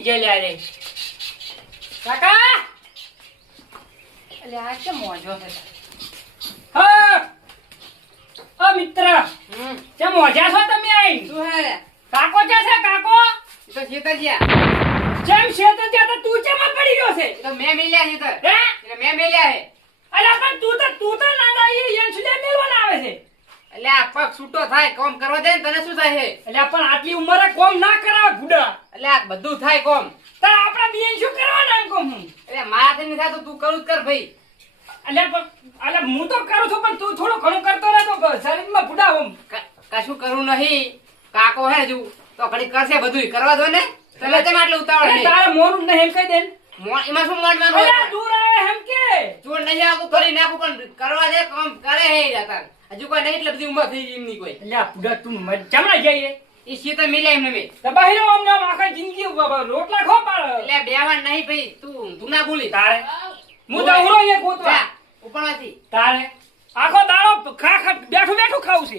ચોથી જેલ્યા રે કાકા અલે આ કે મોજો છે હા મિત્ર કે મોજા છો તમે આઈ શું હે કાકો છે કાકો તો શેતરિયા જેમ છે તો ત્યાં તો તું ચેમ પડી ગયો છે તો મેં મેલ્યા છે તો હે એટલે મેં મેલ્યા હે અલે પણ તું તો નાના એ યંછલે મેલવાના આવે છે એટલે આ પગ છૂટો થાય કોમ કરવા દે ને તને શું થાય છે એટલે પણ આટલી ઉંમરે કોમ ના કરાવ ગુડા એટલે આ બધું થાય કોમ તાર આપડા બેન શું કરવાના એમ કોમ હું એટલે મારાથી નહીં થાય તો તું કરું જ કર ભાઈ અલે હું તો કરું છું પણ તું થોડું ઘણું કરતો રહેતો શરીરમાં બુડા હોમ કશું કરવું નહીં કાકો હે હજુ તો ઘડી કરશે બધું કરવા દો ને તને કેમ આટલું ઉતાવળ નહીં તારે મોરું નહીં એમ કહી દે એમાં શું માંડવાનું અલે દૂર આવે એમ કે જોડ નહીં આવું કરી નાખું પણ કરવા દે કામ કરે હે જતા હજુ કોઈ નહીં એટલે બધી ઉંમર થઈ ગઈ એમની કોઈ એટલે બુડા તું જમણા જઈએ એ શીતળ મિલે એમને મેં તો બહેરો અમને આખા જિંદગી રોટલા ખો પાડ એટલે બેવાન નહીં ભાઈ તું ના ભૂલી તારે હું તો ઉરો અહીંયા ગોતવા ઉપરમાંથી તારે આખો દાડો ખા બેઠું ખાવું છે